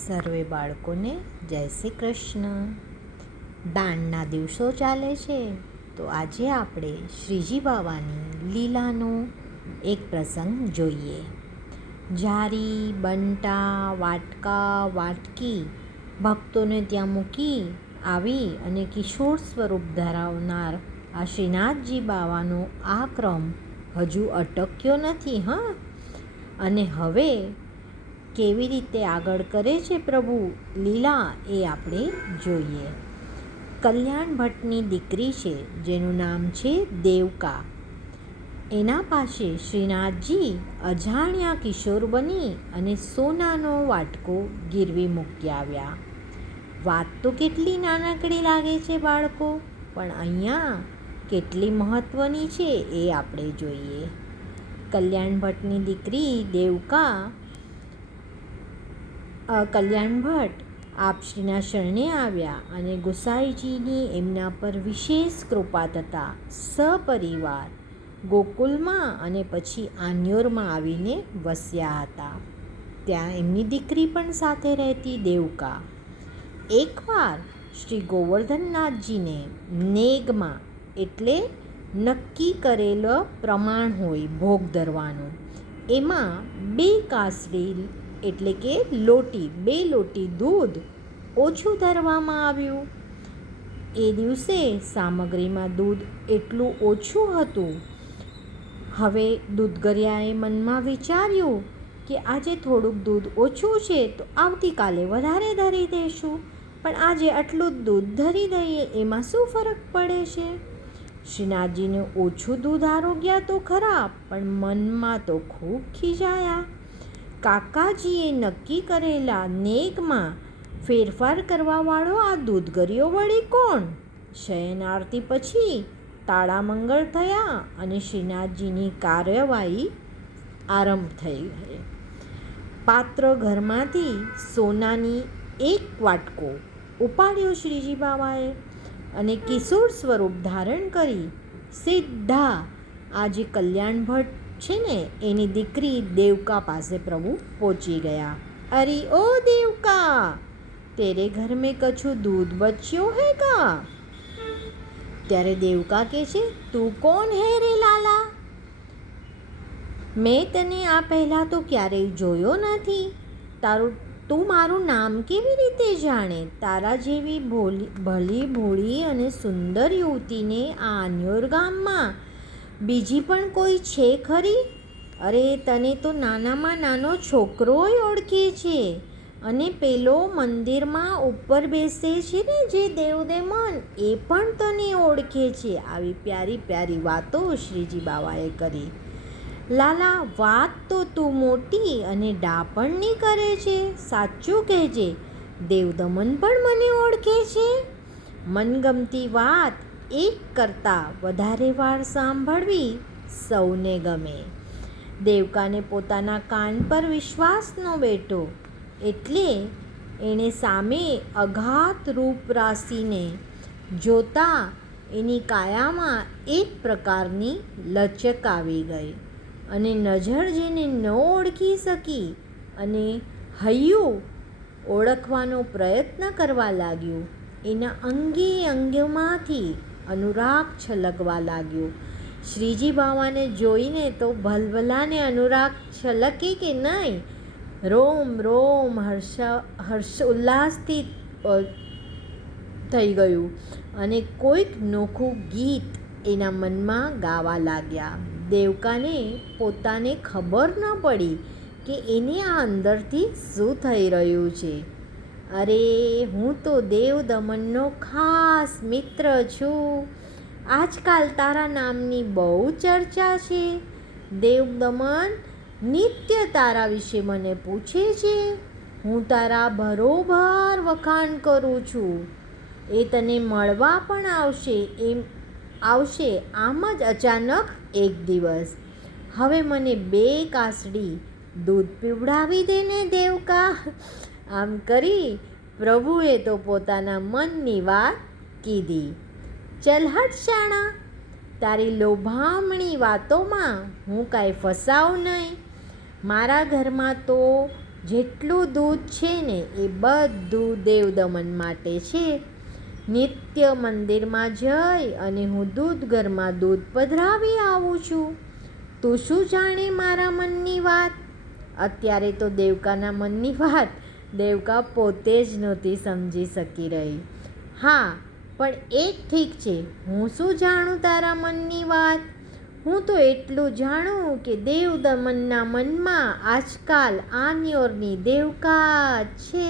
સર્વે બાળકોને જય શ્રી કૃષ્ણ. દાંડના દિવસો ચાલે છે તો આજે આપણે શ્રીજી બાવાની લીલાનો એક પ્રસંગ જોઈએ. જારી, બંટા, વાટકા, વાટકી ભક્તોને ત્યાં મૂકી આવી અને કિશોર સ્વરૂપ ધરાવનાર આ શ્રીનાથજી બાવાનો આ ક્રમ હજુ અટક્યો નથી. અને હવે કેવી રીતે આગળ કરે છે પ્રભુ લીલા એ આપણે જોઈએ. કલ્યાણ ભટ્ટની દીકરી છે જેનું નામ છે દેવકા. એના પાસે શ્રીનાથજી અજાણ્યા કિશોર બની અને સોનાનો વાટકો ગીરવી મૂકી આવ્યા. વાત તો કેટલી નાનકડી લાગે છે બાળકો, પણ અહીંયા કેટલી મહત્ત્વની છે એ આપણે જોઈએ. કલ્યાણ ભટ્ટની દીકરી દેવકા કલ્યાણ ભટ્ટ આપશ્રીના શરણે આવ્યા અને ગુસાઈજીની એમના પર વિશેષ કૃપા થતાં સપરિવાર ગોકુલમાં અને પછી આન્યોરમાં આવીને વસ્યા હતા. ત્યાં એમની દીકરી પણ સાથે રહેતી દેવકા. એકવાર શ્રી ગોવર્ધનનાથજીને નેગમાં એટલે નક્કી કરેલો પ્રમાણ હોય ભોગ ધરવાનું, એમાં 2 કાસડી એટલે કે લોટી 2 લોટી દૂધ ઓછું ધરવામાં આવ્યું. એ દિવસે સામગ્રીમાં દૂધ એટલું ઓછું હતું. હવે દૂધગરિયાએ મનમાં વિચાર્યું કે આજે થોડુંક દૂધ ઓછું છે તો આવતીકાલે વધારે ધરી દઈશું, પણ આજે આટલું જ દૂધ ધરી દઈએ એમાં શું ફરક પડે છે. શ્રીનાથજીને ઓછું દૂધ આરોગ્યા તો ખરા, પણ મનમાં તો ખૂબ ખીજાયા. કાકાજીએ નક્કી કરેલા નેગમાં ફેરફાર કરવાવાળો આ દૂધગરિયો વળી કોણ? શયન આરતી પછી તાળામંગળ થયા અને શ્રીનાથજીની કાર્યવાહી આરંભ થઈ ગઈ. પાત્ર ઘરમાંથી સોનાની 1 વાટકો ઉપાડ્યો શ્રીજી બાવાએ અને કિશોર સ્વરૂપ ધારણ કરી સીધા આજે કલ્યાણ ભટ્ટ છે ને એની દીકરી દેવકા પાસે પ્રભુ પહોંચી ગયા. અરે ઓ દેવકા, તેરે ઘર મેં કછું દૂધ બચ્યો હે કા? ત્યારે દેવકા કહે છે, તું કોણ હે રે લાલા? મેં તને આ પહેલાં તો ક્યારેય જોયો નથી. તું મારું નામ કેવી રીતે જાણે? તારા જેવી ભલી ભોળી અને સુંદર યુવતીને આ આન્યોર ગામમાં બીજી પણ કોઈ છે ખરી? અરે તને તો નાનામાં નાનો છોકરોય ઓળખે છે, અને પેલો મંદિરમાં ઉપર બેસે છે ને જે દેવદેમન, એ પણ તને ઓળખે છે. આવી પ્યારી પ્યારી વાતો શ્રીજી બાવાએ કરી. લાલા, વાત તો તું મોટી અને ડાપણની કરે છે. સાચું કહેજે, દેવદમન પણ મને ઓળખે છે? મનગમતી વાત એક કરતાં વધારે વાર સાંભળવી સૌને ગમે. દેવકાને પોતાના કાન પર વિશ્વાસ ન બેઠો, એટલે એણે સામે અઘાત રૂપ રાશિને જોતા એની કાયામાં એક પ્રકારની લચક આવી ગઈ અને નજર જેને ન ઓળખી શકી અને હૈયું ઓળખવાનો પ્રયત્ન કરવા લાગ્યું, એના અંગે અંગમાંથી અનુરાગ છલકવા લાગ્યો. શ્રીજી બાવાને જોઈને તો ભલભલાને અનુરાગ છલકે કે નહીં, રોમ રોમ હર્ષ ઉલ્લાસથી થઈ ગયું અને કોઈક નોખું ગીત એના મનમાં ગાવા લાગ્યા. દેવકાને પોતાને ખબર ન પડી કે એને આ અંદરથી શું થઈ રહ્યું છે. અરે, હું તો દેવદમનનો ખાસ મિત્ર છું. આજકાલ તારા નામની બહુ ચર્ચા છે. દેવદમન નિત્ય તારા વિશે મને પૂછે છે. હું તારા ભરોભર વખાણ કરું છું. એ તને મળવા પણ આવશે આમ જ અચાનક એક દિવસ. હવે મને 2 કાસડી દૂધ પીવડાવી દે ને દેવકા. આમ કરી પ્રભુએ તો પોતાના મનની વાત કીધી. ચલ હટ શાણા, તારી લોભામણી વાતોમાં હું કાંઈ ફસાઉં નહીં. મારા ઘરમાં તો જેટલું દૂધ છે ને એ બધું દેવદમન માટે છે. નિત્ય મંદિરમાં જઈ અને હું દૂધ ઘરમાં દૂધ પધરાવી આવું છું. તું શું જાણે મારા મનની વાત? અત્યારે તો દેવકાના મનની વાત દેવકા પોતે જ નહોતી સમજી શકી રહી. હા, પણ એક ઠીક છે, હું શું જાણું તારા મનની વાત? હું તો એટલું જાણું કે દેવદમનના મનમાં આજકાલ આન્યોરની દેવકા છે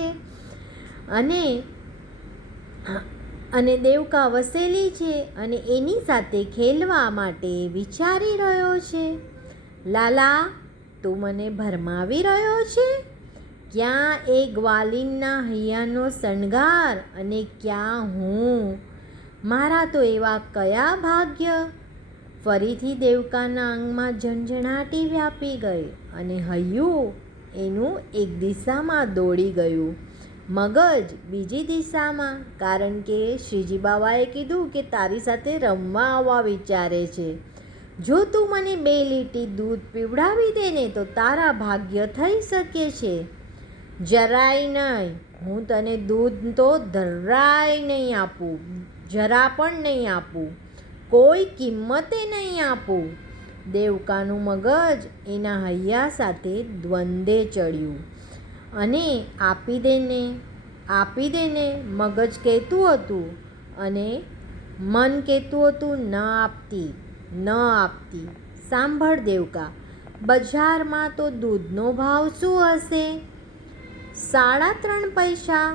અને દેવકા વસેલી છે અને એની સાથે ખેલવા માટે વિચારી રહ્યો છે. લાલા, તું મને ભરમાવી રહ્યો છે? ક્યાં એ ગ્વાલિનના હૈયાનો શણગાર અને ક્યાં હું? મારા તો એવા કયા ભાગ્ય! ફરીથી દેવકાના અંગમાં ઝણઝણાટી વ્યાપી ગઈ અને હૈયું એનું એક દિશામાં દોડી ગયું, મગજ બીજી દિશામાં. કારણ કે શ્રીજી બાવાએ કીધું કે તારી સાથે રમવા આવવા વિચારે છે. જો તું મને 2 લીટી દૂધ પીવડાવી દે ને તો તારા ભાગ્ય થઈ શકે છે. જરાય નહીં, હું તને દૂધ તો જરાય નહીં આપું, જરા પણ નહીં આપું, કોઈ કિંમતે નહીં આપું. દેવકાનું મગજ એના હૈયા સાથે દ્વંદ્વે ચડ્યું અને આપી દે ને મગજ કહેતું હતું અને મન કહેતું હતું ન આપતી. સાંભળ દેવકા, બજારમાં તો દૂધનો ભાવ શું હશે? 3.5 પૈસા.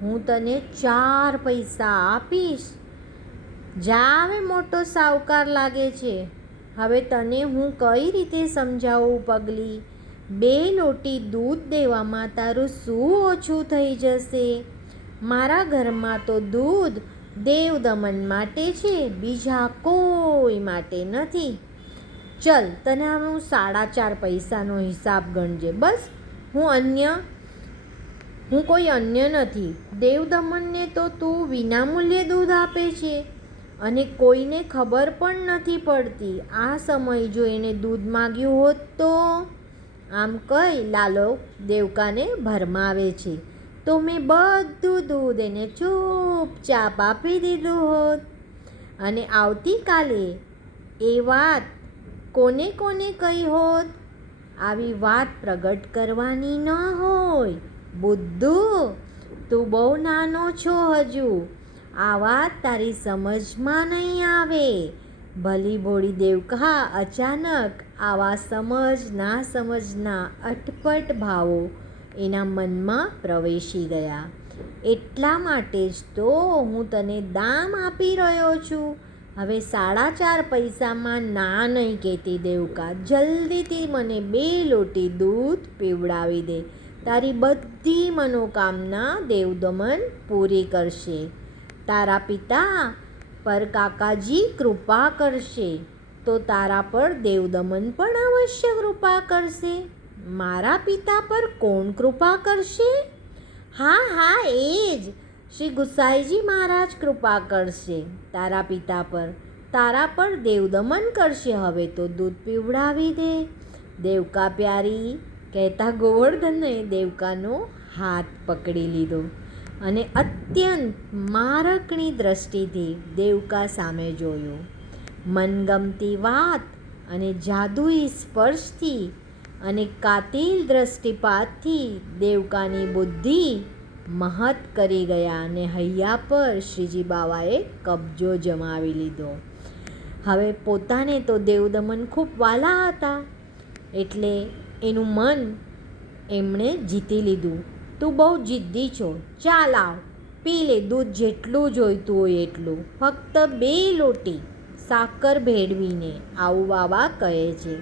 હું તને 4 પૈસા આપીશ. જા, હવે મોટો સાવકાર લાગે છે. હવે તને હું કઈ રીતે સમજાવું પગલી? 2 લોટી દૂધ દેવામાં તારું શું ઓછું થઈ જશે? મારા ઘરમાં તો દૂધ દેવદમન માટે છે, બીજા કોઈ માટે નથી. ચલ, તને હવે હું 4.5 પૈસાનો હિસાબ ગણજે. બસ, હું કોઈ અન્ય નથી. દેવદમનને તો તું વિનામૂલ્યે દૂધ આપે છે અને કોઈને ખબર પણ નથી પડતી. આ સમય જો એને દૂધ માગ્યું હોત તો? આમ કહી લાલો દેવકાને ભરમાવે છે તો મેં બધું દૂધ એને ચૂપચાપ આપી દીધું હોત અને આવતીકાલે એ વાત કોને કહી હોત? આવી વાત પ્રગટ કરવાની ન હોય. બુદ્ધુ, તું બહુ નાનો છો હજુ. આ વાત તારી સમજમાં નહીં આવે. ભલી ભોળી દેવકા અચાનક આવા સમજના અટપટ ભાવો એના મનમાં પ્રવેશી ગયા. એટલા માટે જ તો હું તને દામ આપી રહ્યો છું. હવે 4.5 પૈસામાં ના નહીં કહેતી દેવકા. જલ્દીથી મને 2 લોટી દૂધ પીવડાવી દે. તારી બધી મનોકામના દેવદમન પૂરી કરશે. તારા પિતા પર કાકાજી કૃપા કરશે તો તારા પર દેવદમન પણ અવશ્ય કૃપા કરશે. મારા પિતા પર કોણ કૃપા કરશે? હા, એ જ શ્રી ગુસાઈજી મહારાજ કૃપા કરશે તારા પિતા પર. તારા પર દેવદમન કરશે. હવે તો દૂધ પીવડાવી દે. દેવકા પ્યારી કહેતા ગોવર્ધને દેવકાનો હાથ પકડી લીધો અને અત્યંત મારકણી દ્રષ્ટિથી દેવકા સામે જોયું. મનગમતી વાત અને જાદુઈ સ્પર્શથી અને કાતિલ દ્રષ્ટિપાતથી દેવકાની બુદ્ધિ મહત કરી ગયા અને હૈયા પર શ્રીજી બાવાએ કબજો જમાવી લીધો. હવે પોતાને તો દેવદમન ખૂબ વાલા હતા એટલે એનું મન એમણે જીતી લીધું. તું બહુ જિદ્દી છો. ચાલ આવ, પી લે દૂધ જેટલું જોઈતું હોય એટલું. ફક્ત 2 લોટી સાકર ભેળવીને, આવું બાબા કહે છે.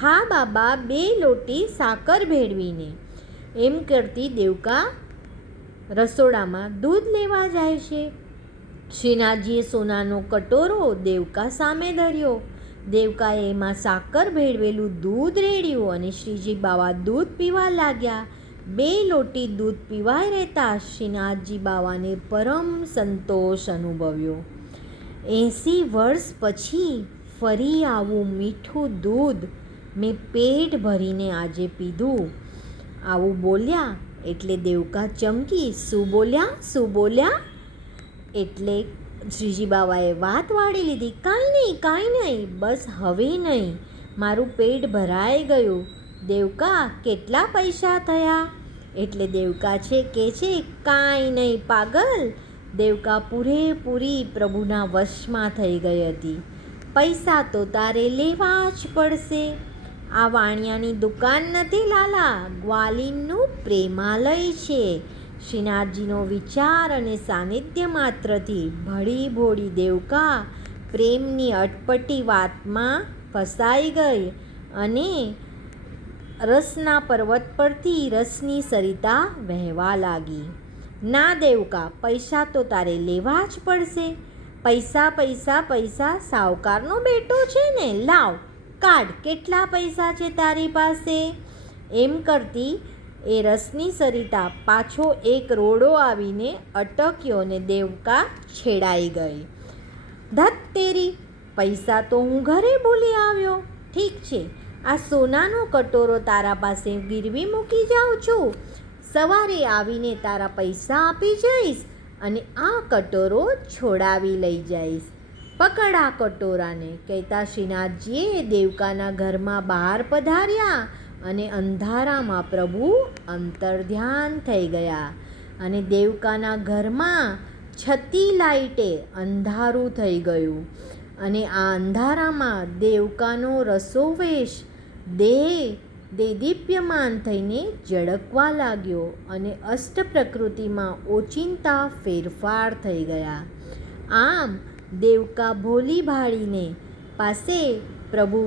હા બાબા, 2 લોટી સાકર ભેળવીને. એમ કરતી દેવકા રસોડામાં દૂધ લેવા જાય છે. શ્રીનાથજીએ સોનાનો કટોરો દેવકા સામે ધર્યો. દેવકાએ એમાં સાકર ભેળવેલું દૂધ રેડ્યું અને શ્રીજી બાવા દૂધ પીવા લાગ્યા. 2 લોટી દૂધ પીવાઈ રહેતા શ્રીનાથજી બાવાને પરમ સંતોષ અનુભવ્યો. 80 વર્ષ પછી ફરી આવું મીઠું દૂધ મેં પેટ ભરીને આજે પીધું. આવું બોલ્યા એટલે દેવકા ચમકી, શું બોલ્યા, શું બોલ્યા? એટલે શ્રીજી બાવાએ વાત વાળી લીધી, કાંઈ નહીં, બસ હવે નહીં, મારું પેટ ભરાઈ ગયું. દેવકા, કેટલા પૈસા થયા? એટલે દેવકા કે છે, કાંઈ નહીં પાગલ. દેવકા પૂરેપૂરી પ્રભુના વશમાં થઈ ગઈ હતી. પૈસા તો તારે લેવા જ પડશે. આ વાણિયાની દુકાન નથી લાલા, ગ્વાલિનનું પ્રેમાલય છે. શ્રીનાથજીનો વિચાર અને સાનિધ્ય માત્રથી ભળી ભોળી દેવકા પ્રેમની અટપટી વાતમાં ફસાઈ ગઈ અને રસના પર્વત પરથી રસની સરિતા વહેવા લાગી. ના દેવકા, પૈસા તો તારે લેવા જ પડશે. પૈસા પૈસા પૈસા સાવકારનો બેટો છે ને, લાવ કાઢ, કેટલા પૈસા છે તારી પાસે? એમ કરતી એ રસની સરિતા પાછો એક રોડો આવીને અટક્યો ને દેવકા છેડાઈ ગઈ. ધત તેરી, પૈસા તો હું ઘરે ભૂલી આવ્યો. ઠીક છે, આ સોનાનો કટોરો તારા પાસે ગીરવી મૂકી જાઉં છું. સવારે આવીને તારા પૈસા આપી જઈશ અને આ કટોરો છોડાવી લઈ જઈશ. પકડ આ કટોરાને, કહેતા શ્રીનાથજીએ દેવકાના ઘરમાં બહાર પધાર્યા અને અંધારામાં પ્રભુ અંતર્ધ્યાન થઈ ગયા અને દેવકાના ઘરમાં છતી લાઈટે અંધારું થઈ ગયું અને આ અંધારામાં દેવકાનો રસોવેશ દેદીપ્યમાન થઈને ઝળકવા લાગ્યો અને અષ્ટ પ્રકૃતિમાં ઓચિંતા ફેરફાર થઈ ગયા. આમ દેવકા ભોલી ભાળીને પાસે પ્રભુ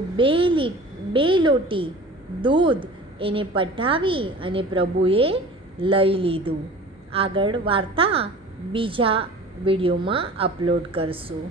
બે લોટી દૂધ એને પઠાવી અને પ્રભુએ લઈ લીધું. આગળ વાર્તા બીજા વિડીયોમાં અપલોડ કરશું.